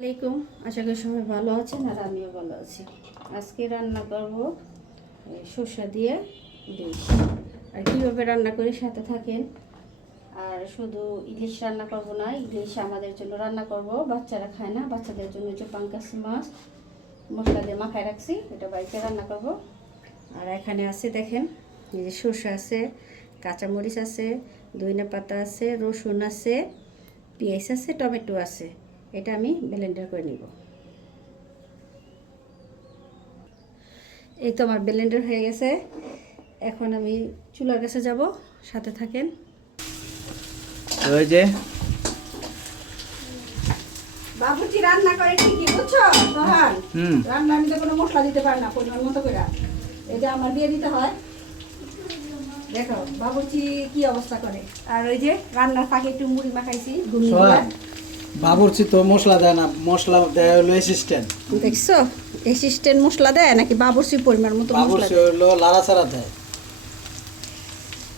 আসসালামাইকুম। আশা করি সবাই ভালো আছেন আর আমিও ভালো আছি। আজকে রান্না করব সরষা দিয়ে ইলিশ। আর কীভাবে রান্না করি সাথে থাকেন। আর শুধু ইলিশ রান্না করব না, ইলিশ আমাদের জন্য রান্না করব, বাচ্চারা খায় না, বাচ্চাদের জন্য যে পাঙ্কাশ মাছ মশলা দিয়ে মাখায় রাখছি এটা বাড়িতে রান্না করব। আর এখানে আছে দেখেন, এই যে সরষা আছে, কাঁচামরিচ আছে, ধনিয়া পাতা আছে, রসুন আছে, পেঁয়াজ আছে, টমেটো আছে। এটা আমি ব্লেন্ডার করে নিব। এই তো আমার ব্লেন্ডার হয়ে গেছে। এখন আমি চুলার কাছে যাব, সাথে থাকেন। ওই যে বাবুর্চি রান্না করে ঠিকই, বুঝছো সোহান? রান্না আমি তো কোনো মশলা দিতে পারি না, পরিমাণ মতো করে এটা আমার দিয়ে দিতে হয়। দেখো বাবুর্চি কি অবস্থা করে। আর ওই যে রান্নার ফাঁকে একটু মুড়ি মাখাইছি ঘুমিয়ে। বাবুর্চি তো মশলা দেয় না, মশলা দেয় হলো অ্যাসিস্ট্যান্ট। দেখছো অ্যাসিস্ট্যান্ট মশলা দেয় নাকি বাবুর্চি পরিমাণ মতো মশলা বাবুর্চি দেয়? হলো লাড়াচাড়া দেয়,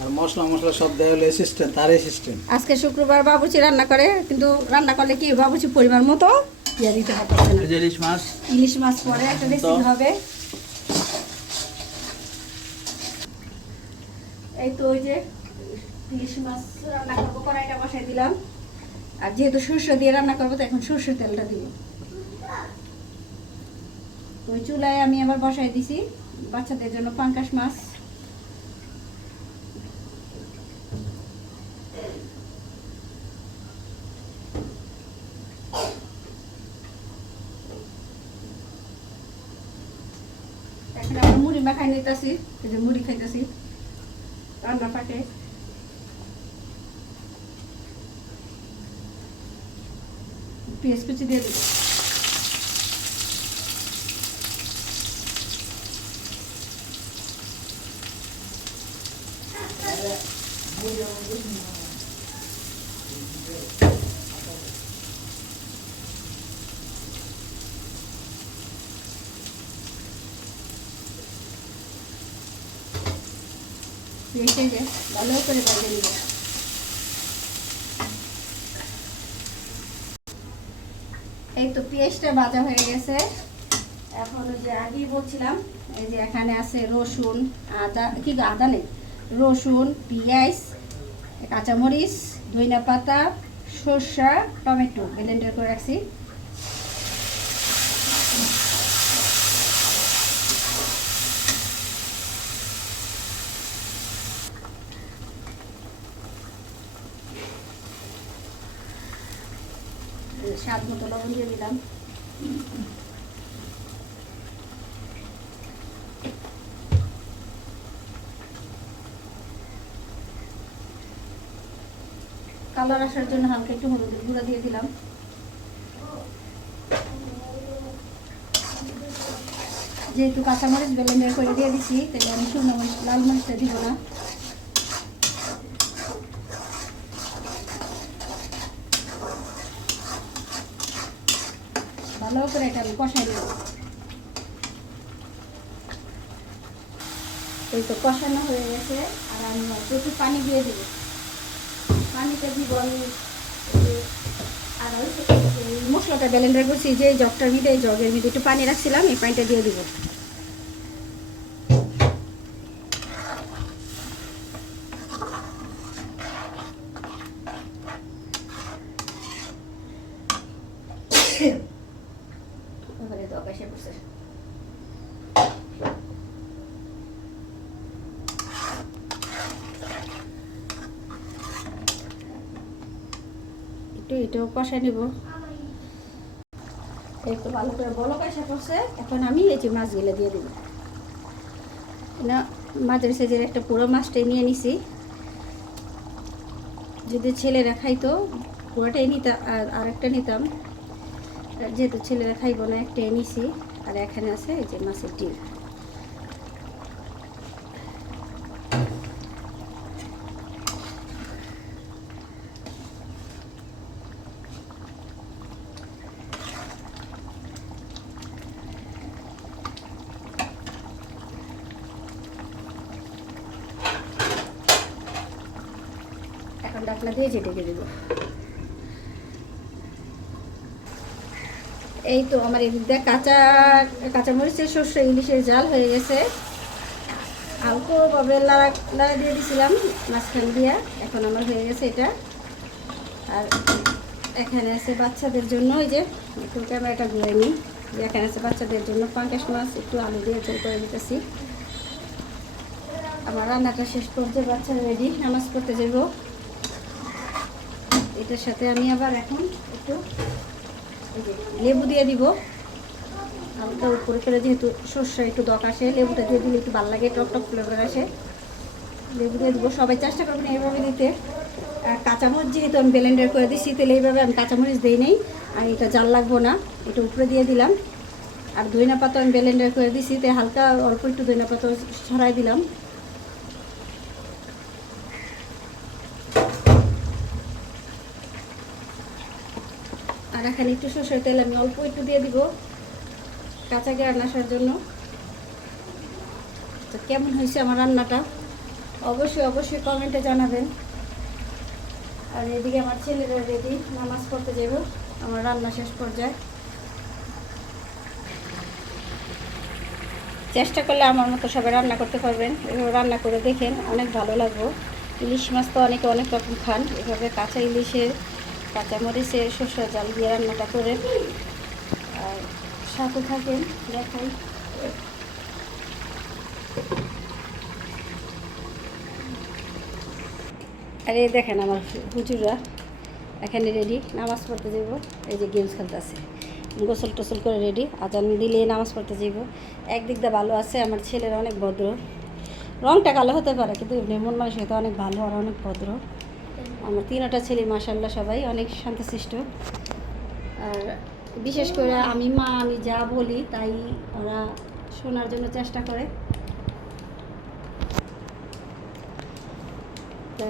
আর মশলা মশলা সব দেয় হলো অ্যাসিস্ট্যান্ট, তার অ্যাসিস্ট্যান্ট। আজকে শুক্রবার বাবুর্চি রান্না করে, কিন্তু রান্না করলে কি বাবুর্চি পরিমাণ মতো ইয়া দিতে হবে না। ইলিশ মাছ, ইলিশ মাছ পরে একটা রেসিপি হবে। এই তো ওই যে ইলিশ মাছ রান্না করবো, কড়াইটা বসাই দিলাম। আর যেহেতু সরষে দিয়ে রান্না করবো তো এখন সরষের তেলটা দিব। ওই চুলায় আমি আবার বসাই দিছি বাচ্চাদের জন্য পাঙ্কাশ মাছ। এখন আমরা মুড়ি মাখাই নিতেছি, এই যে মুড়ি খাইতেছি রান্না পাকে। পেঁয়াজ কুচি দিয়ে দেবো। পেঁয়াজটা যে ভালো করে ভেজে নিব। এই তো পেঁয়াজটা ভাজা হয়ে গেছে। এখন ওই যে আগেই বলছিলাম, এই যে এখানে আছে রসুন, আদা, কি আদা নেই, রসুন, পেঁয়াজ, কাঁচামরিচ, ধনিয়া পাতা, সরষা, টমেটো ব্লেন্ডার করে রাখছি। স্বাদ মতো লবণ দিয়ে দিলাম। কালার আসার জন্য হালকা একটু হলুদের গুঁড়া দিয়ে দিলাম। যেহেতু কাঁচামরিচ ব্লেন্ডার করে দিয়ে দিচ্ছি, তাহলে আমি শুকনো মরিচ, লাল মরিচটা দিব না। ভালো করে এটা আমি কষাই দেব। এই তো কষানো হয়ে গেছে। আর আমি প্রচুর পানি দিয়ে দেবো। পানিতে দিব আমি আর এই মশলাটা ব্লেন্ডার করছি যে জগটার মধ্যে, এই জগের মধ্যে একটু পানি রাখছিলাম, এই পানিটা দিয়ে দিব। এবারে তো আকাশে পড়ছে। এটাও কষাই নেব। একটু ভালো করে বলক আসা করছে। এখন আমি এই যে মাছগুলো দিয়ে দেবো না, মাছের সাইজের একটা পুরো মাছটাই নিয়ে নিছি। যদি ছেলেরা খাইতো পুরোটাই নিতাম, আর একটা নিতাম, যেহেতু ছেলেরা খাইব না একটাই নিছি। আর এখানে আছে এই যে মাছের ডিম। এখন ডাকনা দিয়ে ঢেকে দেবো। এই তো আমার এদিক দিয়ে কাঁচামরিচের শস্য ইলিশের জাল হয়ে গেছে। হালকাভাবে লাড়া দিয়ে দিয়েছিলাম মাঝখান দিয়া, এখন আমার হয়ে গেছে এটা। আর এখানে আছে বাচ্চাদের জন্য, ওই যে একটু ক্যামেরাটা ঘুরে নিই, যে এখানে আছে বাচ্চাদের জন্য পাঙ্কাশ মাছ একটু আলু দিয়ে ঝোল করে দিতেছি। আমার রান্নাটা শেষ করতে বাচ্চারা রেডি, নামাজ পড়তে যাব। এটার সাথে আমি আবার এখন একটু লেবু দিয়ে দিব হালকা উপরে করে, যেহেতু সর্ষে একটু দক আসে, লেবুটা দিয়ে দিলে একটু ভালো লাগে, টক টক ফ্লেভার আসে। লেবু দিয়ে দেবো, সবাই চেষ্টা করবেন এইভাবে দিতে। আর কাঁচামরিচ যেহেতু আমি ব্লেন্ডার করে দিচ্ছি, তাহলে এইভাবে আমি কাঁচামরিচ দিই নেই, আর এটা জাল লাগবো না, এটা উপরে দিয়ে দিলাম। আর ধনিয়া পাতা আমি ব্লেন্ডার করে দিচ্ছি, তাই হালকা অল্প একটু ধনিয়া পাতা ছড়াই দিলাম। আর এখানে একটু সরষের তেল আমি অল্প একটু দিয়ে দিব কাঁচা গ্রান আসার জন্য। তো কেমন হয়েছে আমার রান্নাটা অবশ্যই অবশ্যই কমেন্টে জানাবেন। আর এদিকে আমার ছেলেরা রেডি, নামাজ পড়তে যাব। আমার রান্না শেষ পর্যায়ে, চেষ্টা করলে আমার মতো সবাই রান্না করতে পারবেন। এভাবে রান্না করে দেখেন, অনেক ভালো লাগবে। ইলিশ মাছ তো অনেকে অনেক রকম খান, এভাবে কাঁচা ইলিশের কাঁচামরিচের সরষের জাল দিয়ে রান্নাটা করেন। আর সাথে থাকেন, দেখাই। আর এই দেখেন আমার হুজুররা এখানে রেডি, নামাজ পড়তে যাব। এই যে গেমস খেলতেছে, গোসল টোসল করে রেডি, আজান দিলে নামাজ পড়তে যাব। একদিক দিয়ে ভালো আছে, আমার ছেলেরা অনেক ভদ্র। রংটা কালো হতে পারে, কিন্তু এমনি মন মানসিকতা অনেক ভালো আর অনেক ভদ্র। আমার তিনটা ছেলে মাশাআল্লাহ সবাই অনেক শান্তশিষ্ট। আর বিশেষ করে আমি যা বলি তাই ওরা শোনার জন্য চেষ্টা করে। তা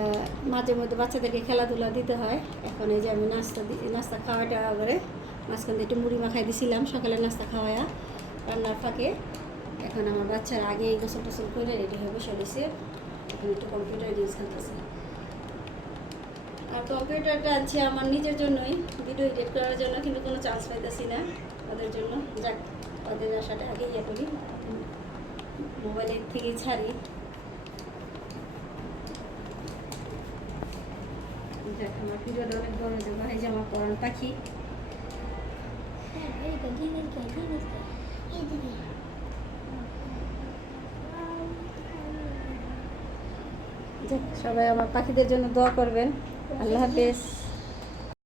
মাঝে মধ্যে বাচ্চাদেরকে খেলাধুলা দিতে হয়। এখন এই যে আমি নাস্তা খাওয়াটা করে মাঝখান দিয়ে একটু মুড়ি মাখাই দিছিলাম সকালে নাস্তা খাওয়ায়া রান্নার ফাঁকে। এখন আমার বাচ্চারা আগে গোসল টোসল করে রেডি হয়ে বসে রয়েছে, এখন একটু কম্পিউটার ইউজ করতেছে। আর কম্পিউটারটা আনছি আমার নিজের জন্যই, ভিডিও এডিট করার জন্য, কিন্তু কোনো চান্স পাইতেছি না ওদের জন্য। যাক, ওদের আসাটা আগে ইয়ে করি, মোবাইলের থেকেই ছাড়ি। দেখ আমার ভিডিওটা অনেক বড় হয়ে যাবে। এই যে আমার পরান পাখি, সবাই আমার পাখিদের জন্য দোয়া করবেন। আল্লাহ হাফেজ।